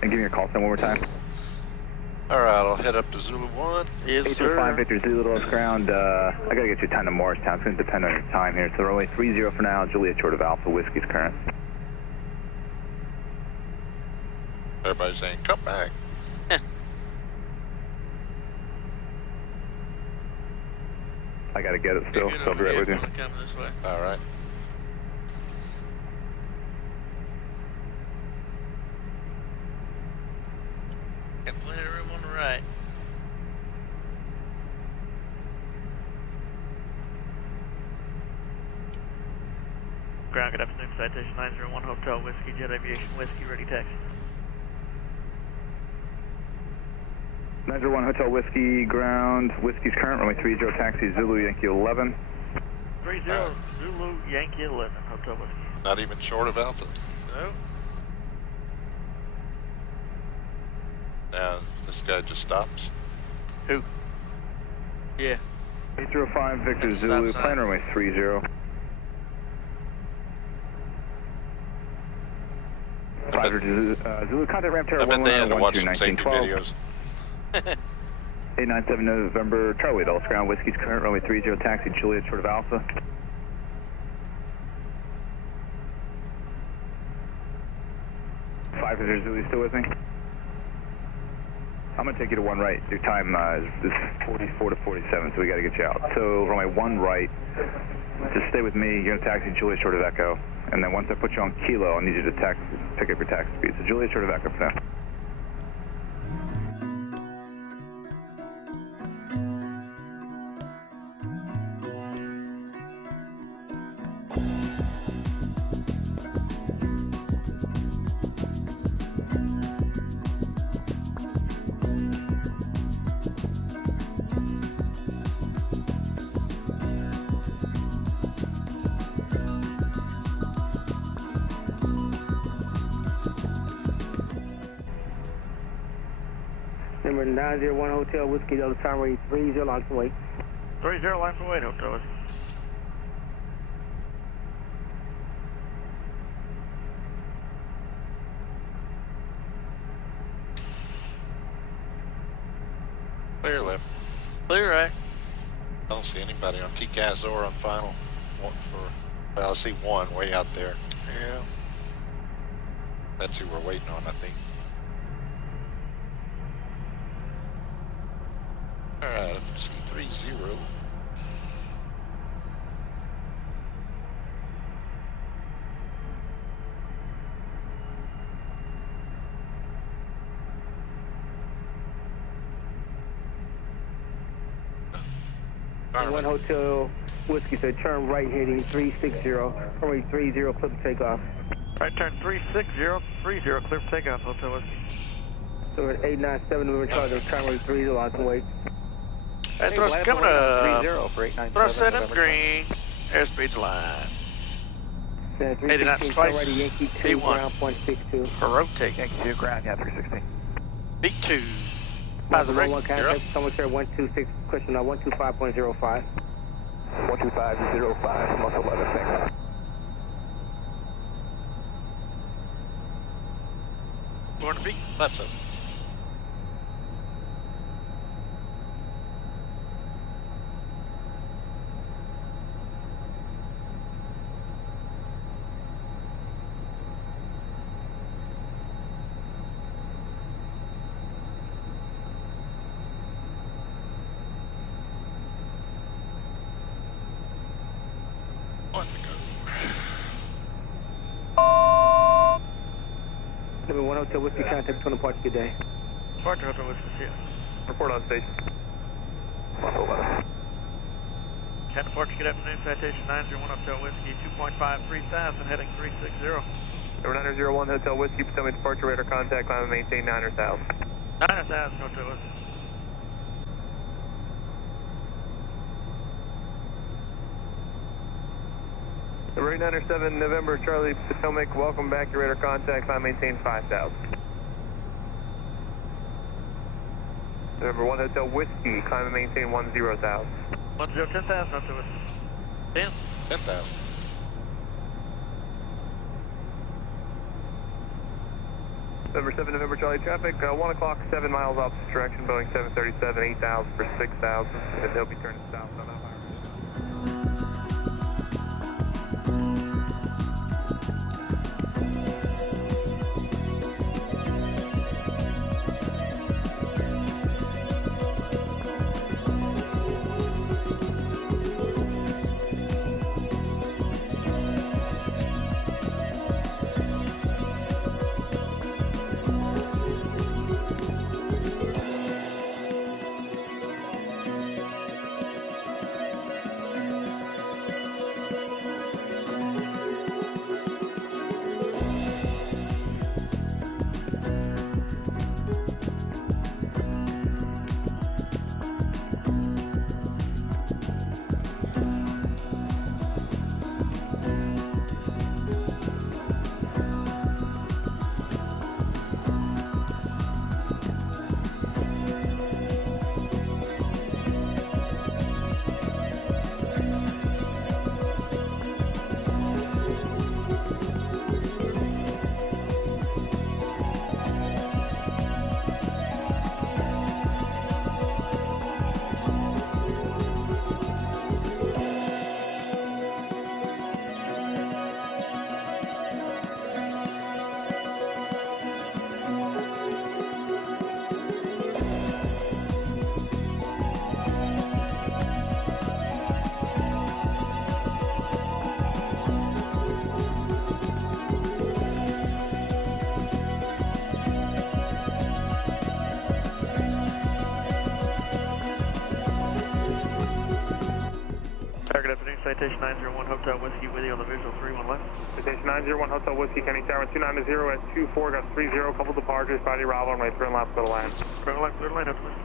And give me your call sign one more time. All right, I'll head up to Zulu 1. Yes, 825 sir. Victor Zulu to lowest ground. I gotta get you time to Morristown. It's gonna depend on your time here. So runway 30 for now. Juliet short of Alpha. Whiskey's current. Everybody's saying, come back. I gotta get it still. So I'll be right with you. Coming this way. All right. Got plenty of room on the right. Ground, good afternoon. Citation 901 Hotel Whiskey, Jet Aviation Whiskey, ready taxi. 901 Hotel Whiskey, ground. Whiskey's current. Runway 30 taxi. Zulu Yankee 11. 30 Zulu Yankee 11 Hotel Whiskey. Not even short of Alpha. No. Now, this guy just stops. Who? Yeah. 805 Victor Stop Zulu. sign. Plan runway 30. 5 Zulu contact ramp terror I bet they had to watch some 119 safety 12. videos. 897 November Charlie Dulles ground. Whiskey's current. Runway 30 taxi. Juliet short of Alpha. 5 Zulu still with me? I'm gonna take you to one right. Your time is 44 to 47, so we gotta get you out. So runway 1 right. Just stay with me. You're gonna taxi Juliet short of Echo, and then once I put you on Kilo, I'll need you to pick up your taxi speed. So Juliet short of Echo for now. Number 901 Hotel Whiskey, Delta time rate 30, line for wait. 30 line for wait, Hotel Whiskey. Clear left. Clear right. I don't see anybody on TCAS or on final. Well, I see one way out there. Yeah. That's who we're waiting on, I think. Alright, C30. One Hotel Whiskey, so turn right heading 360, runway 30, clear for takeoff. Right turn 360, 30, clear for takeoff, Hotel Whiskey. So we're at 897, November Charlie, time rate 30, line for wait. Hey, thrust coming up. Thrust set up green. Airspeed's line. 89 twice. Yankee 2, B1. ground 0.62. For rotate. Yankee 2 ground, yeah, 316. B2. Positive rig. One You're up. contact, someone share 126, question 125.05. 125.05, muscle 11, thanks. Going to B. Left side. One to go. Number 1 Hotel Whiskey, contact 20 parts, good day. Departure Hotel Whiskey, see ya. Report on station. Muscle 11. Cat departure, good afternoon. Citation 901 Hotel Whiskey, 2.5, 3000, heading 360. Number 901 Hotel Whiskey, Potomac departure radar contact, line maintain 900,000. 9,000 Hotel Whiskey. Number 897 November Charlie Potomac, welcome back to radar contact, line maintain 5,000. Number 1 Hotel Whiskey, climb and maintain 10,000. 10,000 Hotel Whiskey. 10. 10,000. November 7, November Charlie traffic, 1 o'clock, 7 miles opposite direction, Boeing 737, 8,000 for 6,000. And they'll be turning south on that fire. Good afternoon, Citation 901 Hotel Whiskey with you on the visual 31 left. Citation 901 Hotel Whiskey, County Tower 290 at 24, got 30, couple departures, Friday arrival on my turn left to the land. Turn left, clear to land, Hotel Whiskey.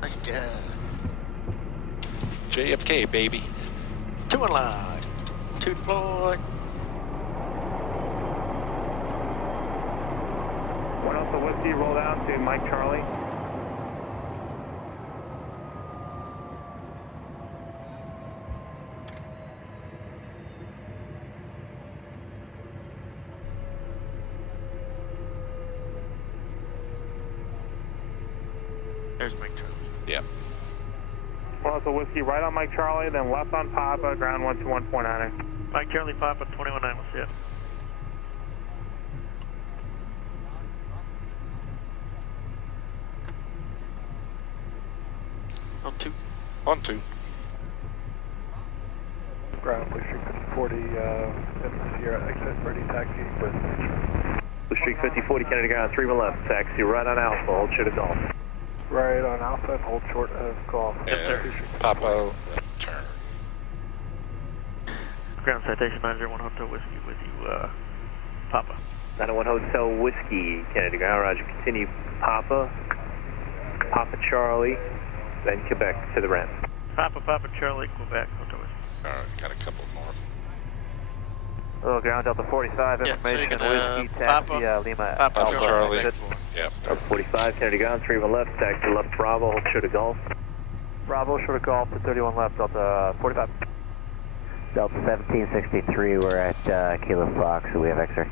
Nice job. JFK, baby. 2 in line. 2 deployed. 1 Hotel Whiskey, roll down to Mike Charlie. There's Mike Charlie. Yeah. 1 Hotel Whiskey, right on Mike Charlie, then left on Papa, ground 121.9. Mike Charlie, Papa, 21-9, we'll see it. On 2. On 2. Ground, Blue Streak 5040, Sierra exit ready taxi with Blue Streak 5040, Kennedy ground, 31 left, taxi right on Alpha, hold short of Golf. right on Alpha and hold short of Golf. There. Papa, turn. Ground Citation 901 Hotel Whiskey with you, Papa. 901 Hotel Whiskey, Kennedy ground, roger, continue Papa, Papa Charlie, then Quebec to the ramp. Papa Charlie, Quebec, Hotel Whiskey. All right, got a couple more. Oh, ground Delta 45, Yeah, information, so you're gonna, Whiskey, taxi, Lima, Papa Alpha, Charlie. exit. Yep. Delta 45, Kennedy ground, 31 left, taxi left Bravo, hold short of Golf. Bravo, short of Golf to 31 left, Delta 45. Delta 1763, we're at Kilo Fox, so we have X-ray.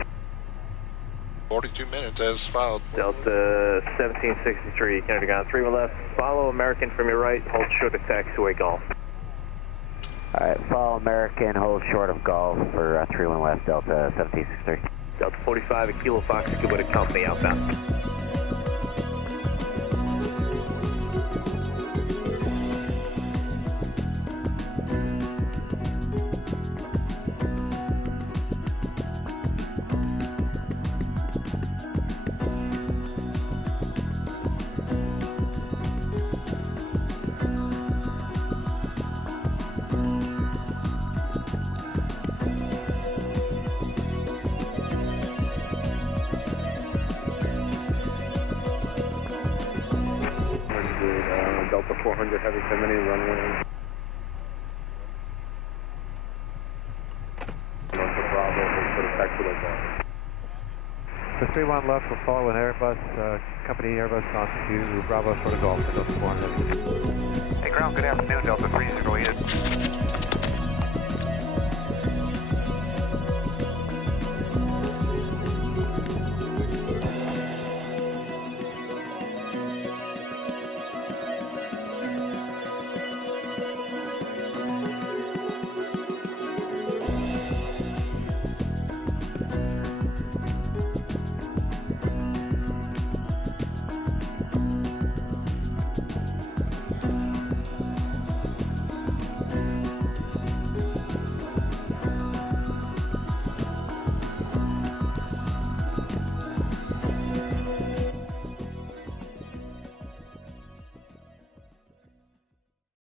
42 minutes as filed. Delta 1763, Kennedy ground, 31 left, follow American from your right, hold short of taxiway Golf. Alright, follow American, hold short of Golf for 31 left, Delta 1763. Delta 45 at Kilo Fox, Cuba to company outbound. Delta 400 heavy 70 runway. North of Bravo, for the taxi like The 31 left will follow an Airbus, company Airbus on to Bravo for the Golf, Delta 400.